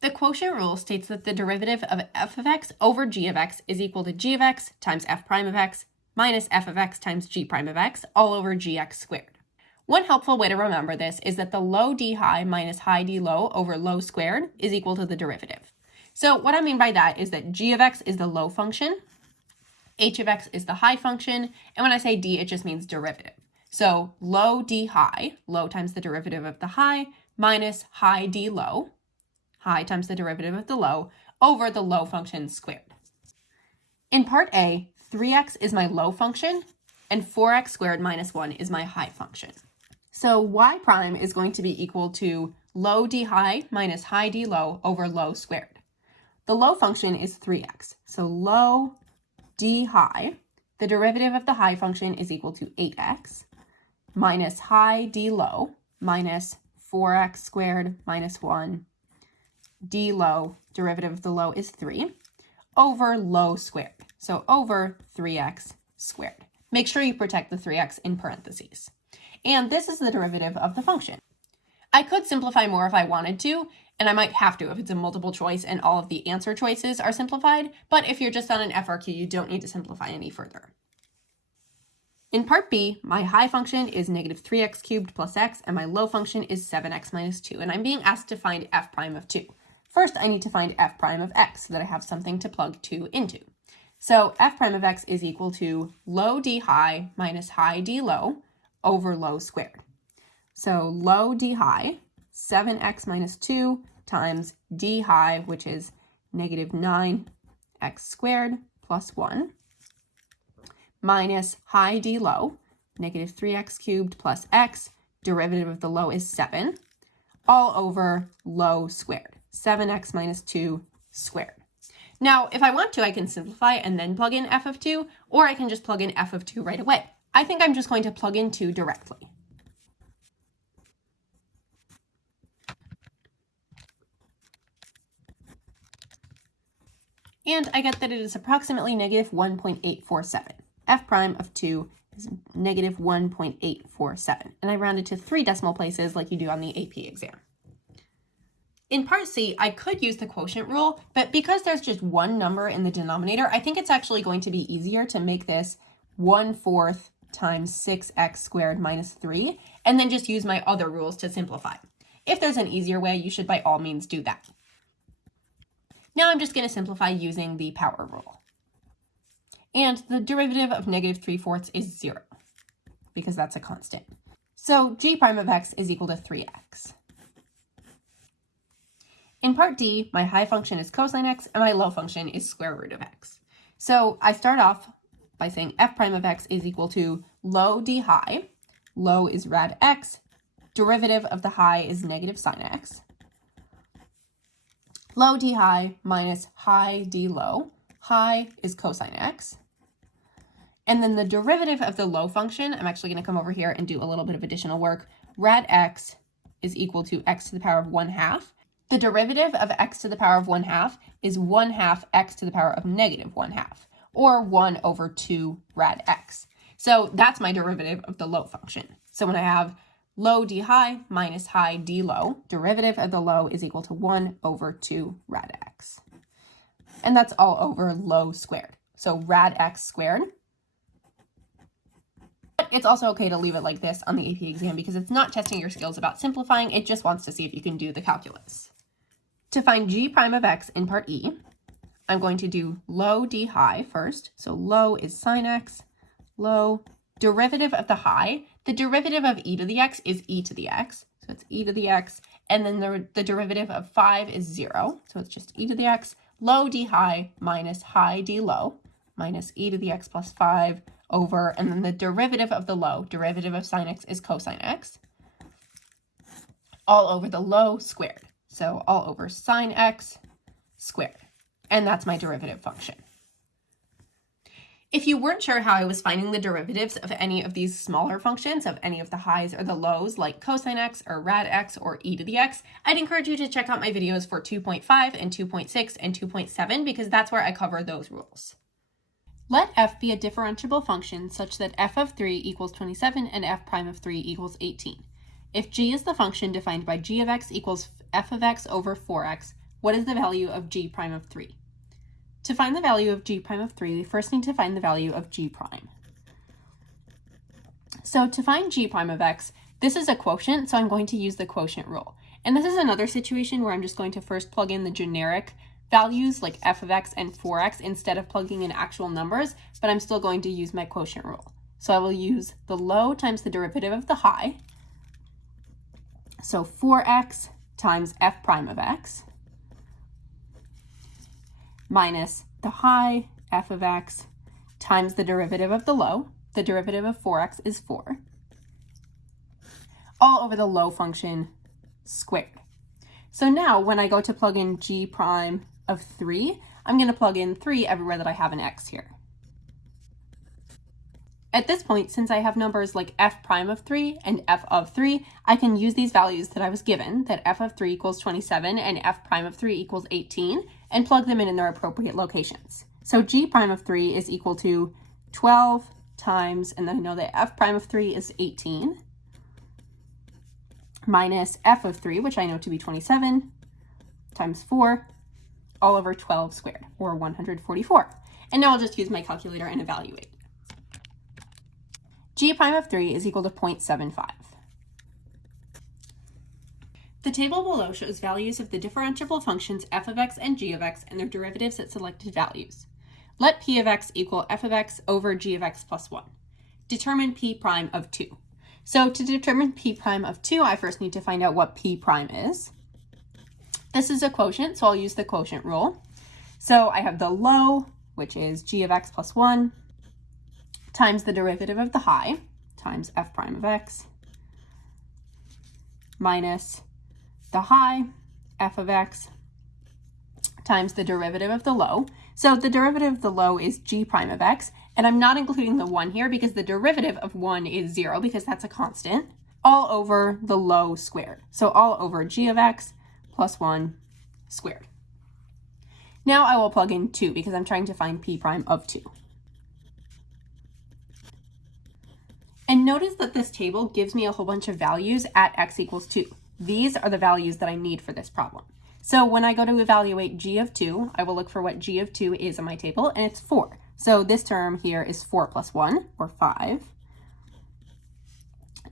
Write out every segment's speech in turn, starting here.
The quotient rule states that the derivative of f of x over g of x is equal to g of x times f prime of x minus f of x times g prime of x all over gx squared. One helpful way to remember this is that the low d high minus high d low over low squared is equal to the derivative. So what I mean by that is that g of x is the low function, h of x is the high function, and when I say d, it just means derivative. So low d high, low times the derivative of the high, minus high d low, high times the derivative of the low, over the low function squared. In part A, 3x is my low function, and 4x squared minus 1 is my high function. So y prime is going to be equal to low d high minus high d low over low squared. The low function is 3x, so low d high, the derivative of the high function is equal to 8x, minus high d low, minus 4x squared minus 1, d low, derivative of the low is 3, over low squared, so over 3x squared. Make sure you protect the 3x in parentheses. And this is the derivative of the function. I could simplify more if I wanted to, and I might have to if it's a multiple choice and all of the answer choices are simplified, but if you're just on an FRQ, you don't need to simplify any further. In part B, my high function is negative 3x cubed plus x, and my low function is 7x minus 2, and I'm being asked to find f prime of 2. First, I need to find f prime of x so that I have something to plug 2 into. So f prime of x is equal to low d high minus high d low over low squared. So low d high, 7x minus 2 times d high, which is negative 9x squared plus 1, minus high d low, negative 3x cubed plus x, derivative of the low is 7, all over low squared, 7x minus 2 squared. Now, if I want to, I can simplify and then plug in f of 2, or I can just plug in f of 2 right away. I think I'm just going to plug in 2 directly. And I get that it is approximately negative 1.847. F prime of 2 is negative 1.847. And I rounded to 3 decimal places like you do on the AP exam. In part C, I could use the quotient rule, but because there's just one number in the denominator, I think it's actually going to be easier to make this 1/4 times 6x squared minus 3, and then just use my other rules to simplify. If there's an easier way, you should by all means do that. Now I'm just going to simplify using the power rule. And the derivative of negative 3/4 is 0, because that's a constant. So g prime of x is equal to 3x. In part D, my high function is cosine x, and my low function is square root of x. So I start off by saying f prime of x is equal to low d high, low is rad x, derivative of the high is negative sine x, low d high minus high d low, high is cosine x, and then the derivative of the low function, I'm actually going to come over here and do a little bit of additional work, rad x is equal to x to the power of 1/2. The derivative of x to the power of 1/2 is 1/2 x to the power of negative 1/2, or 1 over 2 rad x. So that's my derivative of the low function. So when I have low d high minus high d low, derivative of the low is equal to 1 over 2 rad x. And that's all over low squared. So rad x squared. But it's also okay to leave it like this on the AP exam because it's not testing your skills about simplifying, it just wants to see if you can do the calculus. To find g prime of x in part E, I'm going to do low d high first. So low is sine x, low, derivative of the high. The derivative of e to the x is e to the x. So it's e to the x. And then the derivative of 5 is 0. So it's just e to the x. Low d high minus high d low minus e to the x plus 5 over, and then the derivative of the low, derivative of sine x is cosine x, all over the low squared. So all over sine x squared. And that's my derivative function. If you weren't sure how I was finding the derivatives of any of these smaller functions, of any of the highs or the lows, like cosine x or rad x or e to the x, I'd encourage you to check out my videos for 2.5 and 2.6 and 2.7 because that's where I cover those rules. Let f be a differentiable function such that f of 3 equals 27 and f prime of 3 equals 18. If g is the function defined by g of x equals f of x over 4x, what is the value of g prime of 3? To find the value of g prime of 3, we first need to find the value of g prime. So to find g prime of x, this is a quotient, so I'm going to use the quotient rule. And this is another situation where I'm just going to first plug in the generic values like f of x and 4x instead of plugging in actual numbers, but I'm still going to use my quotient rule. So I will use the low times the derivative of the high. So 4x times f prime of x minus the high f of x times the derivative of the low. The derivative of 4x is 4. All over the low function squared. So now when I go to plug in g prime of 3, I'm going to plug in 3 everywhere that I have an x here. At this point, since I have numbers like f prime of 3 and f of 3, I can use these values that I was given, that f of 3 equals 27 and f prime of 3 equals 18, and plug them in their appropriate locations. So g prime of 3 is equal to 12 times, and then I know that f prime of 3 is 18, minus f of 3, which I know to be 27, times 4, all over 12 squared, or 144. And now I'll just use my calculator and evaluate. G prime of 3 is equal to 0.75. The table below shows values of the differentiable functions f of x and g of x and their derivatives at selected values. Let p of x equal f of x over g of x plus 1. Determine p prime of 2. So to determine p prime of 2, I first need to find out what p prime is. This is a quotient, so I'll use the quotient rule. So I have the low, which is g of x plus 1, times the derivative of the high, times f prime of x, minus the high, f of x, times the derivative of the low. So the derivative of the low is g prime of x, and I'm not including the 1 here because the derivative of 1 is 0 because that's a constant, all over the low squared. So all over g of x plus 1 squared. Now I will plug in 2 because I'm trying to find p prime of 2. And notice that this table gives me a whole bunch of values at x equals 2. These are the values that I need for this problem. So when I go to evaluate g of 2, I will look for what g of 2 is in my table, and it's 4. So this term here is 4 plus 1, or 5.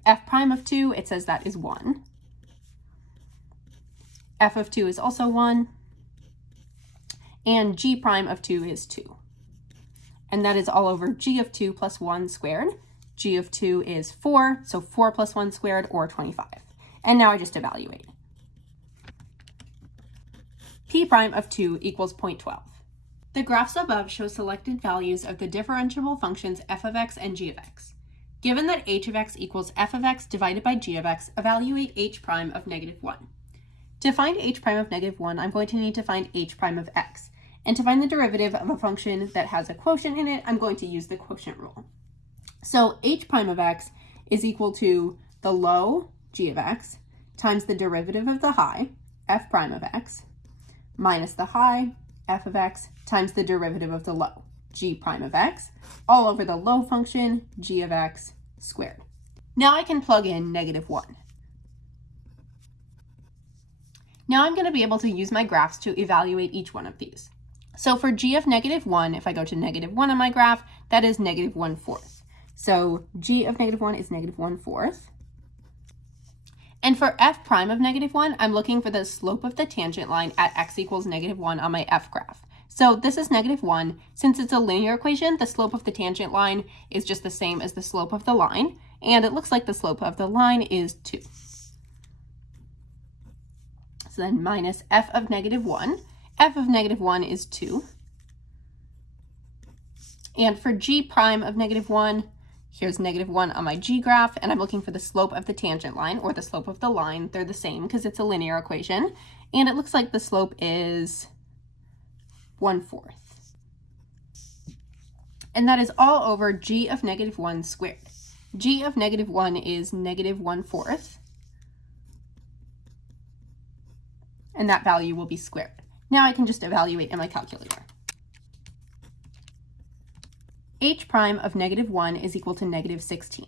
F prime of 2, it says that is 1. F of 2 is also 1. And g prime of 2 is 2. And that is all over g of 2 plus 1 squared. G of 2 is 4, so 4 plus 1 squared, or 25. And now I just evaluate. P prime of 2 equals 0.12. The graphs above show selected values of the differentiable functions f of x and g of x. Given that h of x equals f of x divided by g of x, evaluate h prime of -1. To find h prime of -1, I'm going to need to find h prime of x. And to find the derivative of a function that has a quotient in it, I'm going to use the quotient rule. So h prime of x is equal to the low, g of x, times the derivative of the high, f prime of x, minus the high, f of x, times the derivative of the low, g prime of x, all over the low function, g of x squared. Now I can plug in -1. Now I'm going to be able to use my graphs to evaluate each one of these. So for g of -1, if I go to -1 on my graph, that is -1/4. So g of -1 is -1/4. And for f prime of -1, I'm looking for the slope of the tangent line at x equals -1 on my f graph. So this is -1. Since it's a linear equation, the slope of the tangent line is just the same as the slope of the line, and it looks like the slope of the line is 2. So then minus f of -1. F of -1 is 2. And for g prime of -1, here's -1 on my g graph, and I'm looking for the slope of the tangent line, or the slope of the line. They're the same because it's a linear equation. And it looks like the slope is 1/4. And that is all over g of -1 squared. G of -1 is -1/4. And that value will be squared. Now I can just evaluate in my calculator. H prime of -1 is equal to -16.